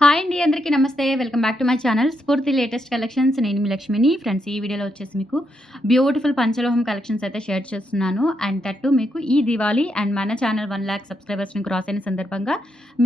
Hi అండి. అందరికీ నమస్తే. Welcome back to my channel స్ఫూర్తి లేటెస్ట్ కలెక్షన్స్. నేను మీ లక్ష్మిని. ఫ్రెండ్స్, ఈ వీడియోలో వచ్చేసి మీకు బ్యూటిఫుల్ పంచలోహం కలెక్షన్స్ అయితే షేర్ చేస్తున్నాను. అండ్ దట్టు మీకు ఈ దివాళీ అండ్ మన ఛానల్ 1,00,000 సబ్స్క్రైబర్స్ని క్రాస్ అయిన సందర్భంగా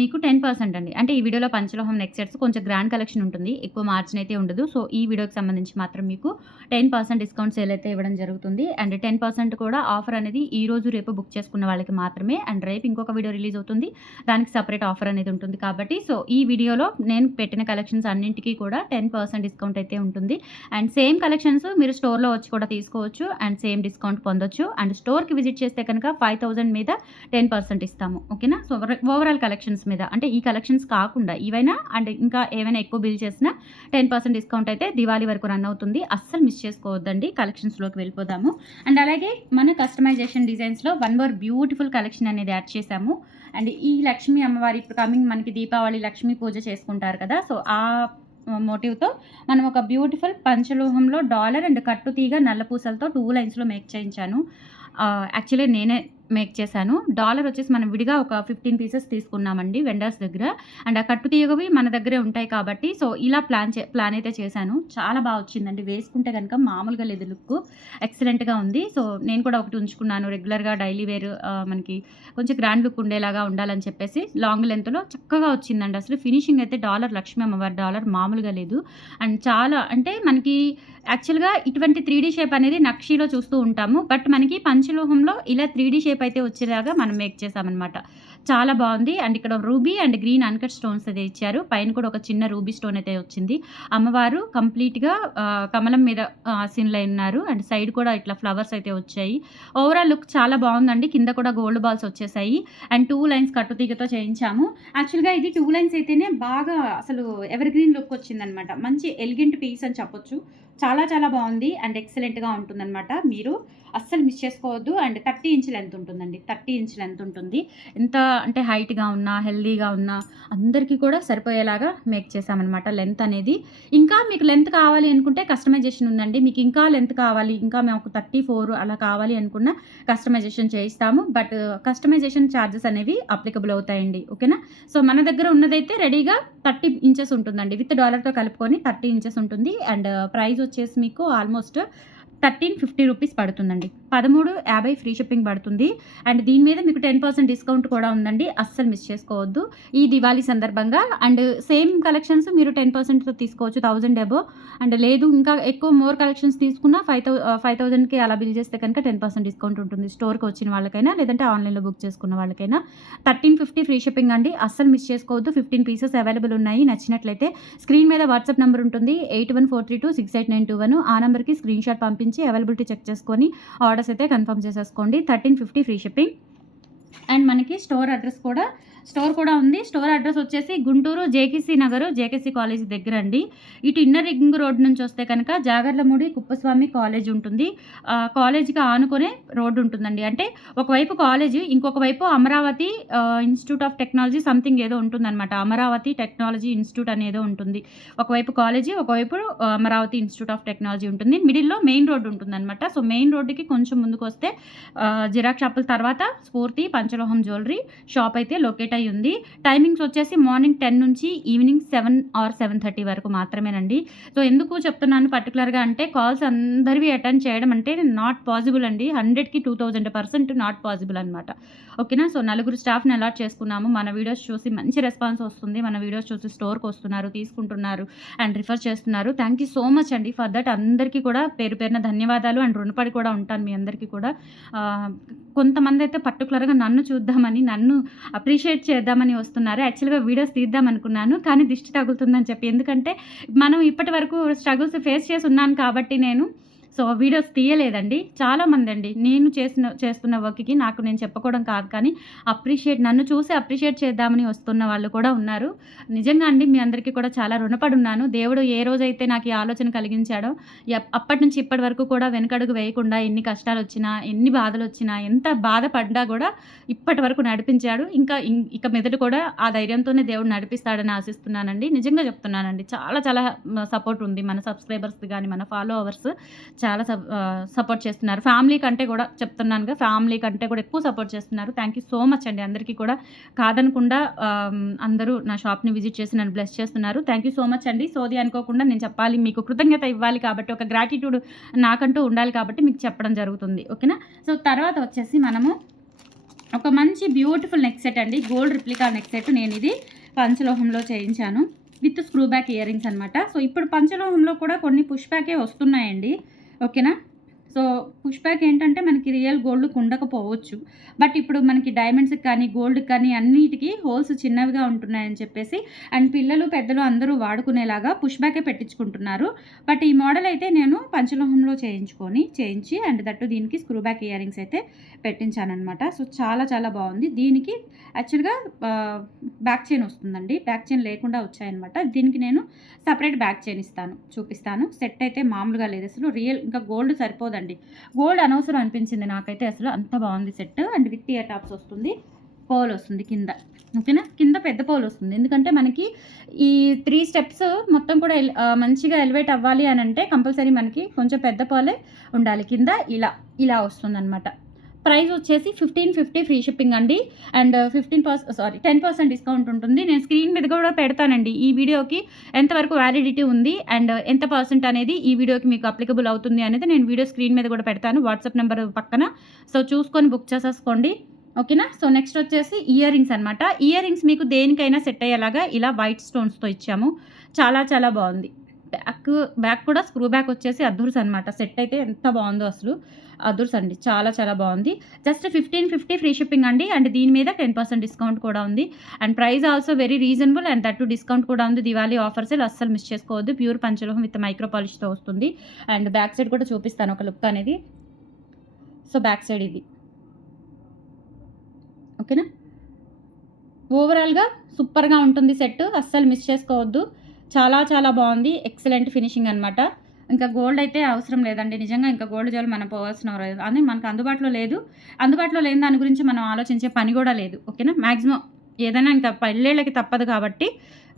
మీకు 10% అండి. అంటే ఈ వీడియోలో పంచలోహం నెక్ సెట్స్ కొంచెం గ్రాండ్ కలెక్షన్ ఉంటుంది. ఎక్కువ మార్జిన్ అయితే ఉండదు. సో ఈ వీడియోకి సంబంధించి మాత్రం మీకు 10% డిస్కౌంట్ సేల్ అయితే ఇవ్వడం జరుగుతుంది. అండ్ 10% కూడా ఆఫర్ అనేది ఈ రోజు రేపు బుక్ చేసుకున్న వాళ్ళకి మాత్రమే. అండ్ రేపు ఇంకొక వీడియో రిలీజ్ అవుతుంది. దానికి సపరేట్ ఆఫర్ అనేది ఉంటుంది కాబట్టి సో ఈ వీడియోలో నేను పెట్టిన కలెక్షన్స్ అన్నింటికి కూడా 10% డిస్కౌంట్ అయితే ఉంటుంది. అండ్ సేమ్ కలెక్షన్స్ మీరు స్టోర్లో వచ్చి కూడా తీసుకోవచ్చు అండ్ సేమ్ డిస్కౌంట్ పొందొచ్చు. అండ్ స్టోర్కి విజిట్ చేస్తే కనుక 5,000 మీద 10% ఇస్తాము. ఓకేనా. సో ఓవరాల్ కలెక్షన్స్ మీద అంటే ఈ కలెక్షన్స్ కాకుండా ఇవైనా అండ్ ఇంకా ఏమైనా ఎక్కువ బిల్ చేసినా 10% డిస్కౌంట్ అయితే దివాళీ వరకు రన్ అవుతుంది. అస్సలు మిస్ చేసుకోవద్దండి. కలెక్షన్స్లోకి వెళ్ళిపోదాము. అండ్ అలాగే మన కస్టమైజేషన్ డిజైన్స్లో వన్ మోర్ బ్యూటిఫుల్ కలెక్షన్ అనేది యాడ్ చేశాము. అండ్ ఈ లక్ష్మీ అమ్మవారి ఇప్పుడు కమింగ్ మనకి దీపావళి లక్ష్మీ పూజ చేసుకుంటారు కదా. సో ఆ మోటివ్తో మనం ఒక బ్యూటిఫుల్ పంచలోహంలో డాలర్ అండ్ కట్టుతీగ నల్ల పూసలతో 2 లైన్స్లో మేక్ చేయించాను. యాక్చువల్లీ నేనే మేక్ చేశాను. డాలర్ వచ్చేసి మనం విడిగా ఒక 15 పీసెస్ తీసుకున్నామండి వెండర్స్ దగ్గర. అండ్ ఆ కట్టు తీయగవి మన దగ్గరే ఉంటాయి కాబట్టి సో ఇలా ప్లాన్ అయితే చేశాను. చాలా బాగా వచ్చిందండి. వేసుకుంటే కనుక మామూలుగా లేదు, లుక్ ఎక్సలెంట్గా ఉంది. సో నేను కూడా ఒకటి ఉంచుకున్నాను. రెగ్యులర్గా డైలీ వేర్ మనకి కొంచెం గ్రాండ్ లుక్ ఉండేలాగా ఉండాలని చెప్పేసి లాంగ్ లెంత్లో చక్కగా వచ్చిందండి. అసలు ఫినిషింగ్ అయితే డాలర్ లక్ష్మీ అమ్మవారి డాలర్ మామూలుగా లేదు. అండ్ చాలా అంటే మనకి యాక్చువల్గా ఇటువంటి 3D షేప్ అనేది నక్షీలో చూస్తూ ఉంటాము. బట్ మనకి పంచలోహంలో ఇలా 3D షేప్ అయితే వచ్చేలాగా మనం మేక్ చేసామన్నమాట. చాలా బాగుంది. అండ్ ఇక్కడ ruby and green uncut stones అయితే ఇచ్చారు. పైన కూడా ఒక చిన్న రూబీ స్టోన్ అయితే వచ్చింది. అమ్మవారు కంప్లీట్గా కమలం మీద ఆసీనులై ఉన్నారు. అండ్ సైడ్ కూడా ఇట్లా ఫ్లవర్స్ అయితే వచ్చాయి. ఓవరాల్ లుక్ చాలా బాగుందండి. కింద కూడా గోల్డ్ బాల్స్ వచ్చేసాయి. అండ్ 2 లైన్స్ కట్టుతీగతో చేయించాము. యాక్చువల్గా ఇది 2 లైన్స్ అయితేనే బాగా అసలు ఎవర్ గ్రీన్ లుక్ వచ్చిందనమాట. మంచి ఎలిగెంట్ పీస్ అని చెప్పొచ్చు. చాలా చాలా బాగుంది అండ్ ఎక్సలెంట్గా ఉంటుందన్నమాట. మీరు అస్సలు మిస్ చేసుకోవద్దు. అండ్ 30 ఇంచ్ లెంత్ ఉంటుందండి. 30 ఇంచ్ లెంత్ ఉంటుంది. ఎంత అంటే హైట్గా ఉన్నా హెల్దీగా ఉన్నా అందరికీ కూడా సరిపోయేలాగా మేక్ చేసామన్నమాట లెంత్ అనేది. ఇంకా మీకు లెంత్ కావాలి అనుకుంటే కస్టమైజేషన్ ఉందండి. మీకు ఇంకా లెంత్ కావాలి, ఇంకా మేము 34 అలా కావాలి అనుకున్న కస్టమైజేషన్ చేయిస్తాము. బట్ కస్టమైజేషన్ ఛార్జెస్ అనేవి అప్లికబుల్ అవుతాయండి. ఓకేనా. సో మన దగ్గర ఉన్నదైతే రెడీగా 30 ఇంచెస్ ఉంటుందండి. విత్ డాలర్తో కలుపుకొని 30 ఇంచెస్ ఉంటుంది. అండ్ ప్రైస్ వచ్చేసి మీకు ఆల్మోస్ట్ 1350 రూపీస్ పడుతుందండి. 1350 ఫ్రీ షిప్పింగ్ పడుతుంది. అండ్ దీని మీద మీకు 10% డిస్కౌంట్ కూడా ఉందండి. అస్సలు మిస్ చేసుకోవద్దు ఈ దివాళీ సందర్భంగా. అండ్ సేమ్ కలెక్షన్స్ మీరు 10%తో తీసుకోవచ్చు 1000 అబోవ్. అండ్ లేదు ఇంకా ఎక్కువ మోర్ కలెక్షన్స్ తీసుకున్న 5,000కి అలా బిల్ చేస్తే కనుక 10% డిస్కౌంట్ ఉంటుంది. స్టోర్కి వచ్చిన వాళ్ళకైనా లేదంటే ఆన్లైన్లో బుక్ చేసుకున్న వాళ్ళకైనా 1350 ఫ్రీ షిప్పింగ్ అండి. అస్సలు మిస్ చేసుకోవద్దు. 15 పీసెస్ అవైలబుల్ ఉన్నాయి. నచ్చినట్లయితే స్క్రీన్ మీద వాట్సాప్ నెంబర్ ఉంటుంది 8143268921. ఆ నెంబర్కి స్క్రీన్ షాట్ పంపించి అవైలబిలిటీ చెక్ చేసుకొని ఆర్డర్స్ అయితే కన్ఫర్మ్ చేసేసుకోండి. 1350 ఫ్రీ షిప్పింగ్. అండ్ మనకి స్టోర్ కూడా ఉంది. స్టోర్ అడ్రస్ వచ్చేసి Guntur JKC Nagar, JKC college దగ్గర అండి. ఇటు ఇన్నర్ రింగ్ రోడ్ నుంచి వస్తే కనుక జాగర్లమూడి కుప్పస్వామి కాలేజ్ ఉంటుంది. కాలేజ్కి ఆనుకునే రోడ్డు ఉంటుందండి. అంటే ఒకవైపు కాలేజ్, ఇంకొక వైపు Amaravati institute of technology something ఏదో ఉంటుందన్నమాట. అమరావతి టెక్నాలజీ ఇన్స్టిట్యూట్ అనేదో ఉంటుంది. ఒకవైపు కాలేజీ, ఒకవైపు అమరావతి ఇన్స్టిట్యూట్ ఆఫ్ టెక్నాలజీ ఉంటుంది. మిడిల్లో మెయిన్ రోడ్డు ఉంటుందన్నమాట. సో మెయిన్ రోడ్డుకి కొంచెం ముందుకు వస్తే జిరాక్స్ షాపుల తర్వాత స్ఫూర్తి పంచలోహం జ్యువెలరీ షాప్ అయితే లొకేట్ అయి ఉంది. టైమింగ్స్ వచ్చేసి మార్నింగ్ 10 నుంచి ఈవినింగ్ 7 or 7:30 వరకు మాత్రమేనండి. సో ఎందుకు చెప్తున్నాను పర్టికులర్గా అంటే కాల్స్ అందరివి అటెండ్ చేయడం అంటే నాట్ పాసిబుల్ అండి. 100కి 2000% నాట్ పాసిబుల్ అనమాట. ఓకేనా. సో నలుగురు స్టాఫ్ని అలాట్ చేసుకున్నాము. మన వీడియోస్ చూసి మంచి రెస్పాన్స్ వస్తుంది. మన వీడియోస్ చూసి స్టోర్కి వస్తున్నారు, తీసుకుంటున్నారు అండ్ రిఫర్ చేస్తున్నారు. థ్యాంక్ యూ సో మచ్ అండి ఫర్ దట్. అందరికీ కూడా పేరు పేరున ధన్యవాదాలు అండ్ రుణపడి కూడా ఉంటాను మీ అందరికీ కూడా. కొంతమంది అయితే పర్టికులర్గా నన్ను చూద్దామని, నన్ను అప్రిషియేట్ చేద్దామని వస్తున్నారు. యాక్చువల్గా వీడియోస్ తీద్దాం అనుకున్నాను కానీ దిష్టి తగులుతుందని చెప్పి, ఎందుకంటే మనం ఇప్పటి వరకు స్ట్రగుల్స్ ఫేస్ చేసి ఉన్నాను కాబట్టి నేను సో వీడియోస్ తీయలేదండి. చాలామంది అండి నేను చేస్తున్న వర్క్కి నాకు నేను చెప్పుకోవడం కాదు కానీ నన్ను చూసి అప్రిషియేట్ చేద్దామని వస్తున్న వాళ్ళు కూడా ఉన్నారు. నిజంగా అండి మీ అందరికీ కూడా చాలా రుణపడి ఉన్నాను. దేవుడు ఏ రోజైతే నాకు ఈ ఆలోచన కలిగించాడో అప్పటి నుంచి ఇప్పటి వరకు కూడా వెనకడుగు వేయకుండా ఎన్ని కష్టాలు వచ్చినా, ఎన్ని బాధలు వచ్చినా, ఎంత బాధపడ్డా కూడా ఇప్పటి వరకు నడిపించాడు. ఇక మీదట కూడా ఆ ధైర్యంతోనే దేవుడు నడిపిస్తాడని ఆశిస్తున్నానండి. నిజంగా చెప్తున్నానండి. చాలా చాలా సపోర్ట్ ఉంది మన సబ్స్క్రైబర్స్ది కానీ మన ఫాలోవర్స్ చాలా సపోర్ట్ చేస్తున్నారు. ఫ్యామిలీ కంటే కూడా చెప్తున్నానుగా, ఫ్యామిలీ కంటే కూడా ఎక్కువ సపోర్ట్ చేస్తున్నారు. థ్యాంక్ యూ సో మచ్ అండి అందరికీ కూడా. కాదనకుండా అందరూ నా షాప్‌ని విజిట్ చేసి నన్ను బ్లెస్ చేస్తున్నారు. థ్యాంక్ యూ సో మచ్ అండి. సోది అనుకోకుండా నేను చెప్పాలి, మీకు కృతజ్ఞత ఇవ్వాలి కాబట్టి, ఒక గ్రాటిట్యూడ్ నాకంటూ ఉండాలి కాబట్టి మీకు చెప్పడం జరుగుతుంది. ఓకేనా. సో తర్వాత వచ్చేసి మనము ఒక మంచి బ్యూటిఫుల్ నెక్ సెట్ అండి. Gold replica neck set. నేను ఇది పంచలోహంలో చేయించాను with screw back ear rings అనమాట. సో ఇప్పుడు పంచలోహంలో కూడా కొన్ని పుష్ బ్యాకే వస్తున్నాయండి. ఓకేనా. సో పుష్ బ్యాక్ ఏంటంటే మనకి రియల్ గోల్డ్‌కి ఉండకపోవచ్చు. బట్ ఇప్పుడు మనకి డైమండ్స్‌కి కానీ, గోల్డ్‌కి కానీ అన్నిటికి హోల్స్ చిన్నవిగా ఉంటున్నాయని చెప్పేసి అండ్ పిల్లలు, పెద్దలు అందరూ వాడుకునేలాగా పుష్ బ్యాకే పెట్టించుకుంటున్నారు. బట్ ఈ మోడల్ అయితే నేను పంచలోహంలో చేయించి అండ్ దట్టు దీనికి స్క్రూ బ్యాక్ ఇయర్ రింగ్స్ అయితే పెట్టించాననమాట. సో చాలా చాలా బాగుంది. దీనికి యాక్చువల్‌గా బ్యాక్ చైన్ వస్తుందండి. బ్యాక్ చైన్ లేకుండా వచ్చాయన్నమాట. దీనికి నేను సెపరేట్ బ్యాక్ చైన్ చూపిస్తాను. సెట్ అయితే మామూలుగా లేదు అసలు. రియల్ ఇంకా గోల్డ్ సరిపోదండి. గోల్డ్ అనవసరం అనిపించింది నాకైతే అసలు. అంత బాగుంది set. And with ear tops వస్తుంది. పోల్ వస్తుంది కింద. ఓకేనా. కింద పెద్ద పోల్ వస్తుంది. ఎందుకంటే మనకి ఈ 3 స్టెప్స్ మొత్తం కూడా మంచిగా ఎలివేట్ అవ్వాలి అని అంటే కంపల్సరీ మనకి కొంచెం పెద్ద పోలే ఉండాలి. కింద ఇలా వస్తుందన్నమాట. ప్రైస్ వచ్చేసి 1550 ఫ్రీ షిప్పింగ్ అండి. అండ్ 10% డిస్కౌంట్ ఉంటుంది. నేను స్క్రీన్ మీద కూడా పెడతానండి ఈ వీడియోకి ఎంతవరకు వ్యాలిడిటీ ఉంది అండ్ ఎంత పర్సెంట్ అనేది ఈ వీడియోకి మీకు అప్లికబుల్ అవుతుంది అనేది నేను వీడియో స్క్రీన్ మీద కూడా పెడతాను, వాట్సాప్ నెంబర్ పక్కన. సో చూసుకొని బుక్ చేసేసుకోండి. ఓకేనా. సో నెక్స్ట్ వచ్చేసి ఇయర్ రింగ్స్ అనమాట. ఇయర్ రింగ్స్ మీకు దేనికైనా సెట్ అయ్యేలాగా ఇలా వైట్ స్టోన్స్తో ఇచ్చాము. చాలా చాలా బాగుంది. బ్యాక్ కూడా స్క్రూ బ్యాక్ వచ్చేసి అద్దుర్స్ అనమాట. సెట్ అయితే ఎంత బాగుందో అసలు. అదుర్స్ అండి. చాలా చాలా బాగుంది. జస్ట్ 1550 ఫ్రీ షిప్పింగ్ అండి. అండ్ దీని మీద 10% డిస్కౌంట్ కూడా ఉంది. And price also very reasonable and that discount కూడా ఉంది. దివాళీ ఆఫర్స్ అస్సలు మిస్ చేసుకోవద్దు. ప్యూర్ పంచలోహం విత్ మైక్రో పాలిష్తో వస్తుంది. అండ్ బ్యాక్ సైడ్ కూడా చూపిస్తాను ఒక లుక్ అనేది. సో బ్యాక్ సైడ్ ఇది. ఓకేనా. ఓవరాల్గా సూపర్గా ఉంటుంది సెట్. అస్సలు మిస్ చేసుకోవద్దు. చాలా చాలా బాగుంది. ఎక్సలెంట్ ఫినిషింగ్ అనమాట. ఇంకా గోల్డ్ అయితే అవసరం లేదండి. నిజంగా ఇంకా గోల్డ్ జోలు మనం పోవాల్సిన లేదు. అని మనకు అందుబాటులో లేని దాని గురించి మనం ఆలోచించే పని కూడా లేదు. ఓకేనా. మ్యాక్సిమం ఏదైనా ఇంకా పెళ్ళిళ్ళకి తప్పదు కాబట్టి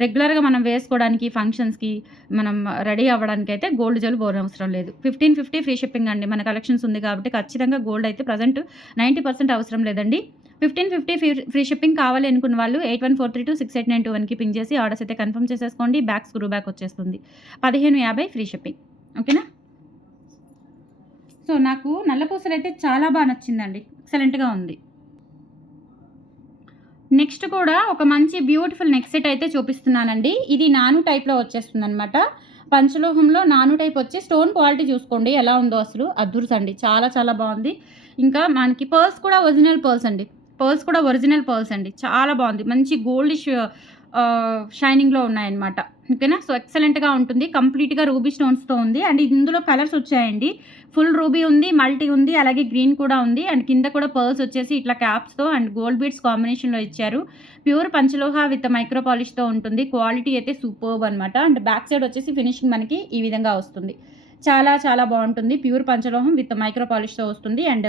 రెగ్యులర్గా మనం వేసుకోవడానికి, ఫంక్షన్స్కి మనం రెడీ అవ్వడానికి అయితే గోల్డ్ జోలు పోనవసరం లేదు. 1550 ఫ్రీ షిప్పింగ్ అండి. మన కలెక్షన్స్ ఉంది కాబట్టి ఖచ్చితంగా గోల్డ్ అయితే ప్రజెంట్ 90% అవసరం లేదండి. 1550 ఫ్రీ షిప్పింగ్ కావాలి అనుకున్న వాళ్ళు 8143268921కి పింగ్ చేసి ఆర్డర్స్ అయితే కన్ఫర్మ్ చేసేసుకోండి. బ్యాక్ స్క్రూ బ్యాక్ వచ్చేస్తుంది. 1550 ఫ్రీ షిప్పింగ్. ఓకేనా. సో నాకు నల్లపూసలు అయితే చాలా బాగా నచ్చిందండి. ఎక్సలెంట్గా ఉంది. నెక్స్ట్ కూడా ఒక మంచి బ్యూటిఫుల్ నెక్ సెట్ అయితే చూపిస్తున్నానండి. ఇది నాను టైప్లో వచ్చేస్తుంది అనమాట. పంచలోహంలో నాను టైప్ వచ్చి స్టోన్ క్వాలిటీ చూసుకోండి ఎలా ఉందో అసలు. అద్దుర్స్ అండి. చాలా చాలా బాగుంది. ఇంకా మనకి పర్ల్స్ కూడా ఒరిజినల్ పర్ల్స్ అండి. చాలా బాగుంది. మంచి గోల్డిష్ షైనింగ్లో ఉన్నాయన్నమాట. ఓకేనా. సో ఎక్సలెంట్గా ఉంటుంది. కంప్లీట్గా రూబీ స్టోన్స్తో ఉంది. అండ్ ఇందులో కలర్స్ వచ్చాయండి. ఫుల్ రూబీ ఉంది, మల్టీ ఉంది, అలాగే గ్రీన్ కూడా ఉంది. అండ్ కింద కూడా పర్ల్స్ వచ్చేసి ఇట్లా క్యాప్స్తో అండ్ గోల్డ్ బీడ్స్ కాంబినేషన్లో ఇచ్చారు. ప్యూర్ పంచలోహ విత్ మైక్రో పాలిష్తో ఉంటుంది. క్వాలిటీ అయితే సూపర్బ్ అనమాట. అండ్ బ్యాక్ సైడ్ వచ్చేసి ఫినిషింగ్ మనకి ఈ విధంగా వస్తుంది. చాలా చాలా బాగుంటుంది. ప్యూర్ పంచలోహం విత్ మైక్రో పాలిష్తో వస్తుంది. అండ్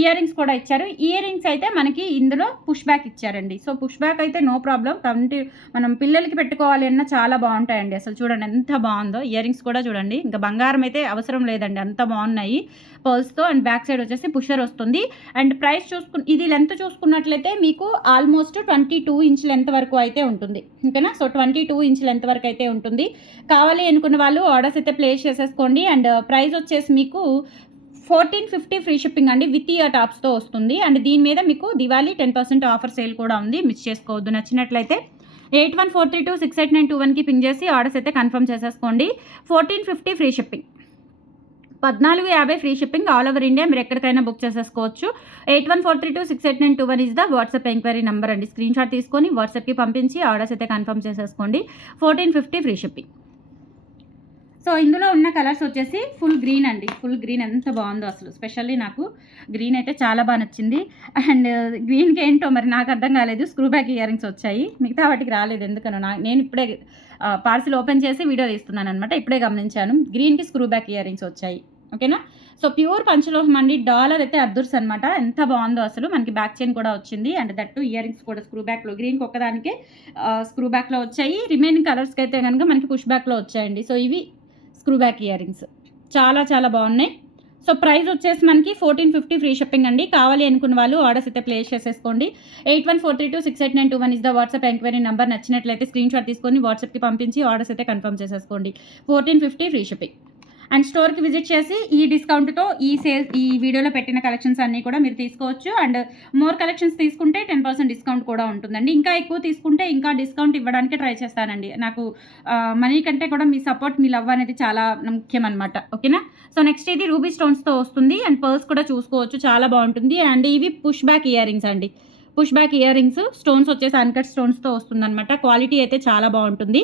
ఇయర్ రింగ్స్ కూడా ఇచ్చారు. ఇయర్ రింగ్స్ అయితే మనకి ఇందులో పుష్ బ్యాక్ ఇచ్చారండి. సో పుష్ బ్యాక్ అయితే నో ప్రాబ్లం. కాబట్టి మనం పిల్లలకి పెట్టుకోవాలి అన్నా చాలా బాగుంటాయండి. అసలు చూడండి ఎంత బాగుందో. ఇయర్ రింగ్స్ కూడా చూడండి. ఇంకా బంగారం అయితే అవసరం లేదండి, అంత బాగున్నాయి పర్ల్స్తో. అండ్ బ్యాక్ సైడ్ వచ్చేసి పుషర్ వస్తుంది. అండ్ ప్రైస్ ఇది లెంత్ చూసుకున్నట్లయితే మీకు ఆల్మోస్ట్ 22 ఇంచ్ లెంత్ వరకు అయితే ఉంటుంది. ఓకేనా. సో 22 ఇంచ్ లెంత్ వరకు అయితే ఉంటుంది. కావాలి అనుకున్న వాళ్ళు ఆర్డర్స్ అయితే ప్లేస్ చేసేసుకోండి. అండ్ ప్రైస్ వచ్చేసి మీకు 1450 ఫ్రీ షిప్పింగ్ అండి. విత్ ఇయర్ టాప్స్తో వస్తుంది. అండ్ దీని మీద మీకు దివాళీ 10% ఆఫర్ సేల్ కూడా ఉంది. మిస్ చేసుకోవద్దు. నచ్చినట్లయితే 8143268921కి పింగ్ చేసి ఆర్డర్స్ అయితే కన్ఫర్మ్ చేసేసుకోండి. 1450 free shipping. 1450 free shipping all over India. మీరు ఎక్కడికైనా బుక్ చేసేసుకోవచ్చు. 8143268921 is the WhatsApp enquiry number అండి. స్క్రీన్ షాట్ తీసుకొని వాట్సాప్కి పంపించి ఆర్డర్స్ అయితే కన్ఫర్మ్ చేసేసుకోండి. 1450 ఫ్రీ షిప్పింగ్. సో ఇందులో ఉన్న కలర్స్ వచ్చేసి ఫుల్ గ్రీన్ అండి. ఫుల్ గ్రీన్ ఎంత బాగుందో అసలు. స్పెషల్లీ నాకు గ్రీన్ అయితే చాలా బాగా నచ్చింది. అండ్ గ్రీన్కి ఏంటో మరి నాకు అర్థం కాలేదు, స్క్రూ బ్యాక్ ఇయర్ రింగ్స్ వచ్చాయి. మిగతా వాటికి రాలేదు ఎందుకనో. నేను ఇప్పుడే పార్సిల్ ఓపెన్ చేసి వీడియో తీస్తున్నాను అనమాట. ఇప్పుడే గమనించాను గ్రీన్కి స్క్రూ బ్యాక్ ఇయర్ రింగ్స్ వచ్చాయి. ఓకేనా. సో ప్యూర్ పంచలోహం అండి. డాలర్ అయితే అద్దుర్స్ అనమాట. ఎంత బాగుందో అసలు. మనకి బ్యాక్ చైన్ కూడా వచ్చింది. అండ్ దట్టు ఇయర్ రింగ్స్ కూడా స్క్రూ బ్యాక్లో గ్రీన్కి ఒక్కదానికే స్క్రూ బ్యాక్లో వచ్చాయి. రిమైనింగ్ కలర్స్కి అయితే కనుక మనకి పుష్ బ్యాక్లో వచ్చాయండి. సో ఇవి స్క్రూ బ్యాక్ ఇయర్ రింగ్స్ చాలా చాలా బాగున్నాయి. సో ప్రైస్ వచ్చేసి మనకి 1450 ఫ్రీ షిప్పింగ్ అండి. కావాలి అనుకున్న వాళ్ళు ఆర్డర్స్ అయితే ప్లేస్ చేసేసుకోండి. 8143268921 is the WhatsApp enquiry number. నచ్చినట్లయితే స్క్రీన్ షాట్ తీసుకొని వాట్సాప్కి పంపించి ఆర్డర్స్ అయితే కన్ఫర్మ్ చేసేసుకోండి. 1450 ఫ్రీ షిప్పింగ్. అండ్ స్టోర్కి విజిట్ చేసి ఈ డిస్కౌంట్తో ఈ వీడియోలో పెట్టిన కలెక్షన్స్ అన్నీ కూడా మీరు తీసుకోవచ్చు. అండ్ మోర్ కలెక్షన్స్ తీసుకుంటే 10% డిస్కౌంట్ కూడా ఉంటుందండి. ఇంకా ఎక్కువ తీసుకుంటే ఇంకా డిస్కౌంట్ ఇవ్వడానికి ట్రై చేస్తానండి. నాకు మనీ కంటే కూడా మీ సపోర్ట్, మీ లవ్ అనేది చాలా ముఖ్యం అనమాట. ఓకేనా? సో నెక్స్ట్ ఇది రూబీ స్టోన్స్తో వస్తుంది. అండ్ పర్ల్స్ కూడా చూసుకోవచ్చు, చాలా బాగుంటుంది. అండ్ ఇవి పుష్ బ్యాక్ ఇయర్ రింగ్స్ అండి. Push back ear rings stones వచ్చేసి అన్కట్ స్టోన్స్తో వస్తుంది అనమాట. క్వాలిటీ అయితే చాలా బాగుంటుంది.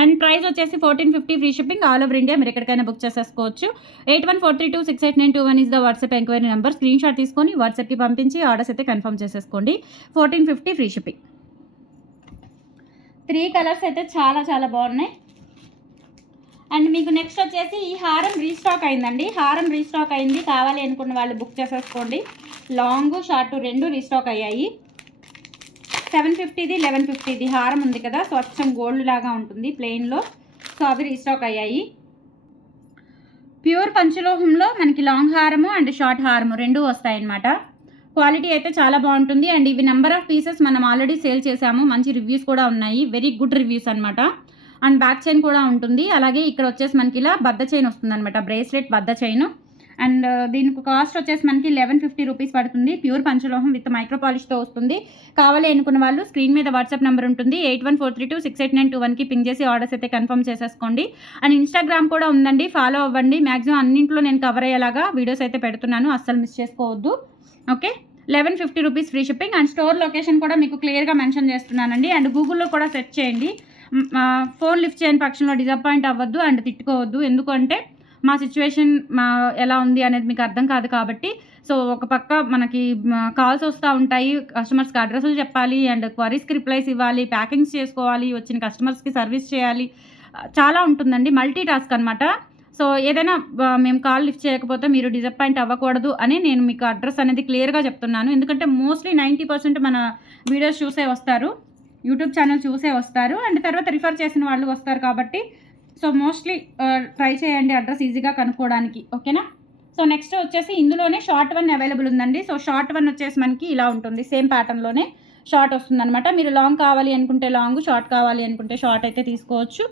అండ్ ప్రైస్ వచ్చేసి 1450 free shipping. All over India మీరు ఎక్కడికైనా బుక్ చేసేసుకోవచ్చు. 8143268921 is the WhatsApp enquiry number. Screen shot తీసుకొని వాట్సాప్కి పంపించి ఆర్డర్స్ అయితే కన్ఫర్మ్ చేసేసుకోండి. 1450 ఫ్రీ షిప్పింగ్. 3 కలర్స్ అయితే చాలా చాలా బాగున్నాయి. అండ్ మీకు నెక్స్ట్ వచ్చేసి ఈ హారం రీస్టాక్ అయిందండి. హారం రీస్టాక్ అయింది, కావాలి అనుకున్న వాళ్ళు బుక్ చేసేసుకోండి. లాంగ్ షార్ట్ 2 రీస్టాక్ అయ్యాయి. 750ది 1150ది హారం ఉంది కదా, సో అచ్చం గోల్డ్ లాగా ఉంటుంది ప్లెయిన్లో. సో అవి రీస్టాక్ అయ్యాయి. ప్యూర్ పంచలోహంలో మనకి లాంగ్ హారము అండ్ షార్ట్ హారము 2 వస్తాయన్నమాట. క్వాలిటీ అయితే చాలా బాగుంటుంది. అండ్ ఇవి నెంబర్ ఆఫ్ పీసెస్ మనం ఆల్రెడీ సేల్ చేసాము, మంచి రివ్యూస్ కూడా ఉన్నాయి, వెరీ గుడ్ రివ్యూస్ అనమాట. అండ్ బ్యాక్ చైన్ కూడా ఉంటుంది. అలాగే ఇక్కడ వచ్చేసి మనకి ఇలా బద్ద చైన్ వస్తుంది అనమాట, బ్రేస్లెట్ బద్ద చైన్. అండ్ దీనికి కాస్ట్ వచ్చేసి మనకి 1150 రూపీస్ పడుతుంది. ప్యూర్ పంచలోహం విత్ మైక్రో పాలిష్తో వస్తుంది. కావాలి అనుకున్న వాళ్ళు స్క్రీన్ మీద వాట్సాప్ నెంబర్ ఉంటుంది, 8143268921కి పింగ్ చేసి ఆర్డర్స్ అయితే కన్ఫర్మ్ చేసేసుకోండి. అండ్ ఇన్స్టాగ్రామ్ కూడా ఉందండి, ఫాలో అవ్వండి. మ్యాక్సిమం అన్నింట్లో నేను కవర్ అయ్యేలాగా వీడియోస్ అయితే పెడుతున్నాను, అస్సలు మిస్ చేసుకోవద్దు. Okay, 1150 rupees free shipping. And store location కూడా మీకు క్లియర్గా మెన్షన్ చేస్తున్నానండి. అండ్ గూగుల్లో కూడా సెర్చ్ చేయండి. ఫోన్ లిఫ్ట్ చేయని పక్షంలో డిసప్పాయింట్ అవ్వద్దు అండ్ తిట్టుకోవద్దు. ఎందుకంటే మా సిచ్యువేషన్ ఎలా ఉంది అనేది మీకు అర్థం కాదు కాబట్టి. సో ఒక పక్క మనకి కాల్స్ వస్తూ ఉంటాయి, కస్టమర్స్కి అడ్రస్లు చెప్పాలి, అండ్ క్వరీస్కి రిప్లైస్ ఇవ్వాలి, ప్యాకింగ్స్ చేసుకోవాలి, వచ్చిన కస్టమర్స్కి సర్వీస్ చేయాలి, చాలా ఉంటుందండి, మల్టీ టాస్క్ అనమాట. సో ఏదైనా మేము కాల్ లిఫ్ట్ చేయకపోతే మీరు డిసప్పాయింట్ అవ్వకూడదు అని నేను మీకు అడ్రస్ అనేది క్లియర్గా చెప్తున్నాను. ఎందుకంటే మోస్ట్లీ 90% మన వీడియోస్ చూసే వస్తారు, యూట్యూబ్ ఛానల్ చూసే వస్తారు, అండ్ తర్వాత రిఫర్ చేసిన వాళ్ళు వస్తారు కాబట్టి సో మోస్ట్లీ ట్రై చేయండి అడ్రస్ ఈజీగా కనుక్కోవడానికి. ఓకేనా? సో నెక్స్ట్ వచ్చేసి ఇందులోనే షార్ట్ 1 అవైలబుల్ ఉందండి. సో షార్ట్ 1 వచ్చేసి మనకి ఇలా ఉంటుంది, సేమ్ ప్యాటర్న్లోనే షార్ట్ వస్తుంది అనమాట. మీరు లాంగ్ కావాలి అనుకుంటే లాంగ్, షార్ట్ కావాలి అనుకుంటే షార్ట్ అయితే తీసుకోవచ్చు.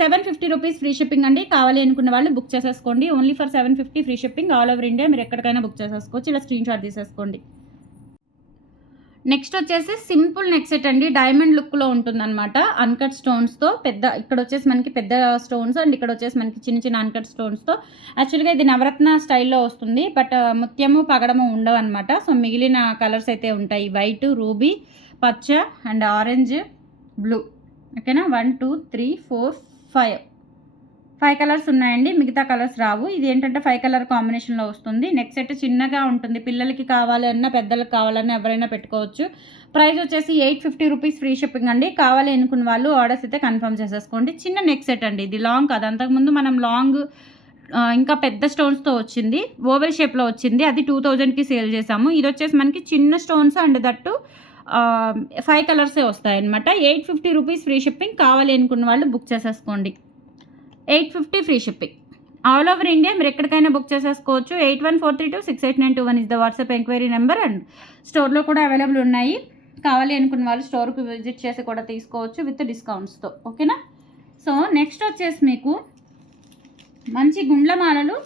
750 రూపీస్ ఫ్రీ షిప్పింగ్ అండి. కావాలి అనుకున్న వాళ్ళు బుక్ చేసేసుకోండి. Only for 750 free shipping. All over India మీరు ఎక్కడికైనా బుక్ చేసేసుకోవచ్చు. ఇలా స్క్రీన్ షాట్ తీసేసుకోండి. నెక్స్ట్ వచ్చేసి సింపుల్ నెక్ సెట్ అండి, డైమండ్ లుక్లో ఉంటుందన్నమాట, అన్కట్ స్టోన్స్తో. ఇక్కడ వచ్చేసి మనకి పెద్ద స్టోన్స్ అండ్ ఇక్కడ వచ్చేసి మనకి చిన్న చిన్న అన్కట్ స్టోన్స్తో. యాక్చువల్గా ఇది నవరత్న స్టైల్లో వస్తుంది, బట్ ముత్యము పగడము ఉండవు అనమాట. సో మిగిలిన కలర్స్ అయితే ఉంటాయి, వైట్, రూబీ, పచ్చ అండ్ ఆరెంజ్, బ్లూ. ఓకేనా? 1 2 3 4 5 కలర్స్ ఉన్నాయండి, మిగతా కలర్స్ రావు. ఇది ఏంటంటే 5 కలర్ కాంబినేషన్లో వస్తుంది. నెక్ సెట్ చిన్నగా ఉంటుంది, పిల్లలకి కావాలన్నా పెద్దలకు కావాలన్నా ఎవరైనా పెట్టుకోవచ్చు. ప్రైస్ వచ్చేసి 850 రూపీస్ ఫ్రీ షిప్పింగ్ అండి. కావాలి అనుకున్న వాళ్ళు ఆర్డర్స్ అయితే కన్ఫర్మ్ చేసేసుకోండి. చిన్న నెక్ సెట్ అండి, ఇది లాంగ్ కాదు. అంతకుముందు మనం లాంగ్ ఇంకా పెద్ద స్టోన్స్తో వచ్చింది, ఓవెల్ షేప్లో వచ్చింది, అది 2000కి సేల్ చేసాము. ఇది వచ్చేసి మనకి చిన్న స్టోన్స్ అండ్ దట్టు 5 కలర్సే వస్తాయన్నమాట. 850 రూపీస్ ఫ్రీ షిప్పింగ్. కావాలి అనుకున్న వాళ్ళు బుక్ చేసేసుకోండి. 850 free shipping. All over India మీరు ఎక్కడికైనా బుక్ చేసేసుకోవచ్చు. 8143268921 is the WhatsApp enquiry number. And స్టోర్లో కూడా అవైలబుల్ ఉన్నాయి, కావాలి అనుకున్న వాళ్ళు స్టోర్కి విజిట్ చేసి కూడా తీసుకోవచ్చు విత్ డిస్కౌంట్స్తో. ఓకేనా? సో నెక్స్ట్ వచ్చేసి మీకు మంచి గుండ్లమాలలు,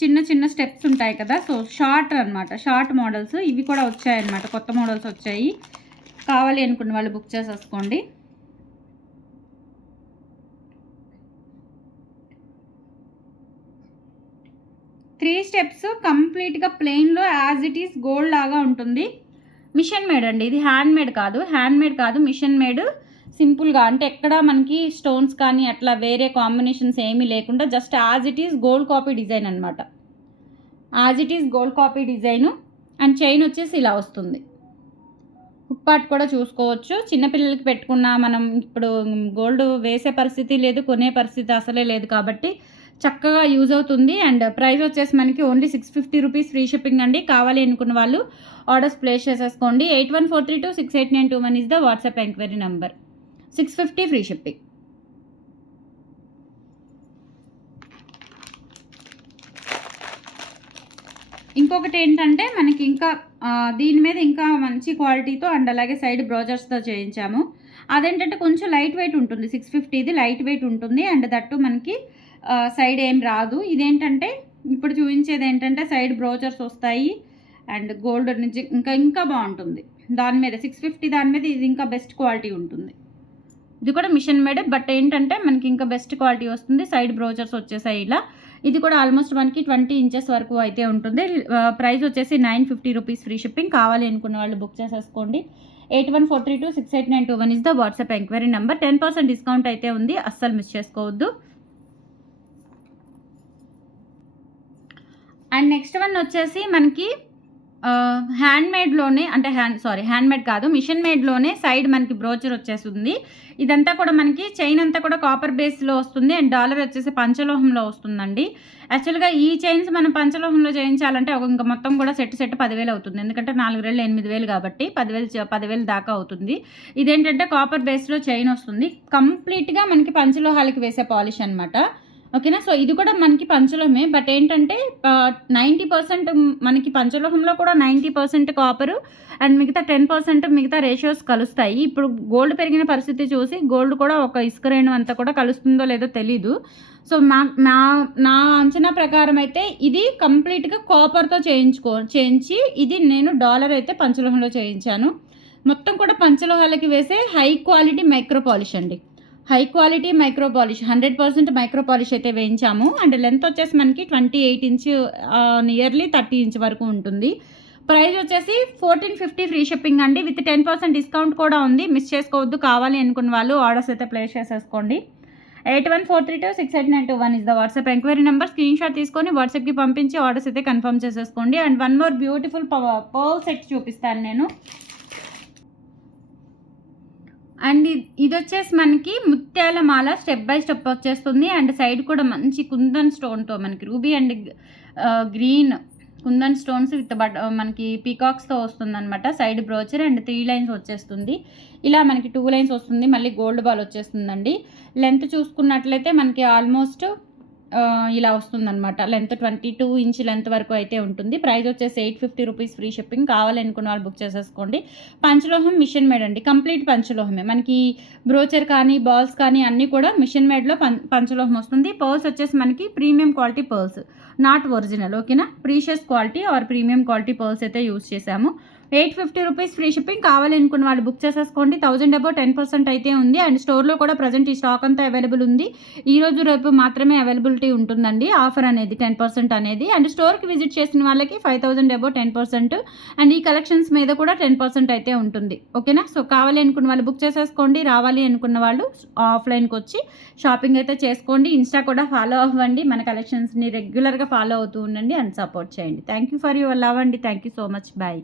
చిన్న చిన్న స్టెప్స్ ఉంటాయి కదా, సో షార్ట్ అనమాట, షార్ట్ మోడల్స్ ఇవి కూడా వచ్చాయన్నమాట, కొత్త మోడల్స్ వచ్చాయి. కావాలి అనుకున్న వాళ్ళు బుక్ చేసేసుకోండి. త్రీ స్టెప్స్ కంప్లీట్గా ప్లెయిన్లో యాజ్ ఇట్ ఈస్ గోల్డ్ లాగా ఉంటుంది. మిషన్ మేడ్ అండి, ఇది హ్యాండ్ మేడ్ కాదు, మిషన్ మేడ్. సింపుల్గా అంటే ఎక్కడ మనకి స్టోన్స్ కానీ అట్లా వేరే కాంబినేషన్స్ ఏమీ లేకుండా just as it is gold copy design అనమాట, as it is gold copy design. And chain వచ్చేసి ఇలా వస్తుంది. హుక్ పార్ట్ కూడా చూసుకోవచ్చు. చిన్నపిల్లలకి పెట్టుకున్న మనం ఇప్పుడు గోల్డ్ వేసే పరిస్థితి లేదు, కొనే పరిస్థితి అసలే లేదు కాబట్టి చక్కగా యూజ్ అవుతుంది. అండ్ ప్రైస్ వచ్చేసి మనకి ఓన్లీ 650 రూపీస్ ఫ్రీ షిప్పింగ్ అండి. కావాలి అనుకున్న వాళ్ళు ఆర్డర్స్ ప్లేస్ చేసేసుకోండి. 8143268921 is the WhatsApp enquiry number. 650 free shipping. ఇంకొకటి ఏంటంటే మనకి ఇంకా దీని మీద ఇంకా మంచి క్వాలిటీతో అండ్ అలాగే సైడ్ బ్రోజర్స్తో చేయించాము. అదేంటంటే కొంచెం లైట్ వెయిట్ ఉంటుంది, 650 లైట్ వెయిట్ ఉంటుంది అండ్ దట్టు మనకి సైడ్ ఏం రాదు. ఇదేంటంటే ఇప్పుడు చూపించేది ఏంటంటే సైడ్ బ్రోజర్స్ వస్తాయి అండ్ గోల్డ్ నుంచి ఇంకా బాగుంటుంది. దాని మీద 650 దాని మీద ఇది ఇంకా బెస్ట్ క్వాలిటీ ఉంటుంది. ఇది కూడా మిషన్ మేడ్, బట్ ఏంటంటే మనకి ఇంకా బెస్ట్ క్వాలిటీ వస్తుంది. సైడ్ బ్రోజర్స్ వచ్చేసాయి ఇలా. ఇది కూడా ఆల్మోస్ట్ మనకి 20 ఇంచెస్ వరకు అయితే ఉంటుంది. ప్రైస్ వచ్చేసి 950 రూపీస్, ఫ్రీ షిప్పింగ్. కావాలి అనుకున్న వాళ్ళు బుక్ చేసేసుకోండి. 8143268921 is the WhatsApp enquiry number. 10% discount అయితే ఉంది, అస్సలు మిస్ చేసుకోవద్దు. అండ్ నెక్స్ట్ వన్ వచ్చేసి మనకి హ్యాండ్మేడ్లోనే అంటే హ్యాండ్మేడ్ కాదు, మిషన్ మేడ్లోనే సైడ్ మనకి బ్రోచర్ వచ్చేస్తుంది. ఇదంతా కూడా మనకి చైన్ అంతా కూడా కాపర్ బేస్లో వస్తుంది అండ్ డాలర్ వచ్చేసి పంచలోహంలో వస్తుందండి. యాక్చువల్గా ఈ చైన్స్ మనం పంచలోహంలో చేయించాలంటే ఇంకా మొత్తం కూడా సెట్ 10,000 అవుతుంది. ఎందుకంటే 4 రెళ్ళు 8,000 కాబట్టి 10,000 దాకా అవుతుంది. ఇదేంటంటే కాపర్ బేస్లో చైన్ వస్తుంది. కంప్లీట్గా మనకి పంచలోహాలకి వేసే పాలిష్ అనమాట. ఓకేనా. సో ఇది కూడా మనకి పంచలోహమే, బట్ ఏంటంటే 90% మనకి పంచలోహంలో కూడా 90% కాపరు అండ్ మిగతా 10% మిగతా రేషియోస్ కలుస్తాయి. ఇప్పుడు గోల్డ్ పెరిగిన పరిస్థితి చూసి గోల్డ్ కూడా ఒక ఇసుక రేణు అంతా కూడా కలుస్తుందో లేదో తెలీదు. సో నా అంచనా ప్రకారం అయితే ఇది కంప్లీట్గా కాపర్తో చేయించి ఇది నేను డాలర్ అయితే పంచలోహంలో చేయించాను. మొత్తం కూడా పంచలోహాలకి వేసే హై క్వాలిటీ మైక్రో పాలిష్ అండి. High quality micro polish, 100% micro polish అయితే వేయించాము. అండ్ లెంత్ వచ్చేసి మనకి 28 ఇంచ్, నియర్లీ 30 ఇంచ్ వరకు ఉంటుంది. ప్రైస్ వచ్చేసి 1450 ఫ్రీ షిప్పింగ్ అండి. విత్ 10% డిస్కౌంట్ కూడా ఉంది, మిస్ చేసుకోవద్దు. కావాలి అనుకున్న వాళ్ళు ఆర్డర్స్ అయితే ప్లేస్ చేసేసుకోండి. 8143268921 is the WhatsApp enquiry number. Screen shot తీసుకొని వాట్సాప్కి పంపించి ఆర్డర్స్ అయితే కన్ఫర్మ్ చేసేసుకోండి. And one more beautiful pearl set చూపిస్తాను నేను. అండ్ ఇది వచ్చేసి మనకి ముత్యాల మాల స్టెప్ బై స్టెప్ వచ్చేస్తుంది. అండ్ సైడ్ కూడా మంచి కుందన్ స్టోన్తో మనకి ruby and green kundan stones with మనకి పీకాక్స్తో వస్తుంది అనమాట. సైడ్ బ్రోచర్ అండ్ 3 లైన్స్ వచ్చేస్తుంది. ఇలా మనకి 2 లైన్స్ వస్తుంది, మళ్ళీ గోల్డ్ బాల్ వచ్చేస్తుందండి. లెంత్ చూసుకున్నట్లయితే మనకి ఆల్మోస్ట్ ఇలా వస్తుందన్నమాట. లెంత్ 22 ఇంచ్ లెంత్ వరకు అయితే ఉంటుంది. ప్రైస్ వచ్చేసి 850 రూపీస్, ఫ్రీ షిప్పింగ్. కావాలనుకున్న వాళ్ళు బుక్ చేసేసుకోండి. పంచలోహం మిషన్ మేడ్ అండి, కంప్లీట్ పంచలోహమే. మనకి బ్రోచర్ కానీ బాల్స్ కానీ అన్నీ కూడా మిషన్ మేడ్లో పంచలోహం వస్తుంది. పర్ల్స్ వచ్చేసి మనకి premium quality pearls, not original. ఓకేనా. Precious quality or premium quality pearls అయితే యూస్ చేసాము. 850 రూపీస్, ఫ్రీ షిప్పింగ్. కావాలనుకున్న వాళ్ళు బుక్ చేసేసుకోండి. 1000 అబౌవ్ 10% అయితే ఉంది. అండ్ స్టోర్లో కూడా ప్రజెంట్ ఈ స్టాక్ అంతా అవైలబుల్ ఉంది. ఈరోజు రేపు మాత్రమే అవైలబిలిటీ ఉంటుందండి ఆఫర్ అనేది, 10% అనేది. అండ్ స్టోర్కి విజిట్ చేసిన వాళ్ళకి 5000 అబౌవ్ 10% అండ్ ఈ కలెక్షన్స్ మీద కూడా 10% అయితే ఉంటుంది. ఓకేనా. సో కావాలి అనుకున్న వాళ్ళు బుక్ చేసేసుకోండి. రావాలి అనుకున్న వాళ్ళు ఆఫ్లైన్కి వచ్చి షాపింగ్ అయితే చేసుకోండి. ఇన్స్టా కూడా ఫాలో అవ్వండి. మన కలెక్షన్స్ని రెగ్యులర్గా ఫాలో అవుతూ ఉండండి అండ్ సపోర్ట్ చేయండి. Thank you for your love అండి. Thank you so much. Bye.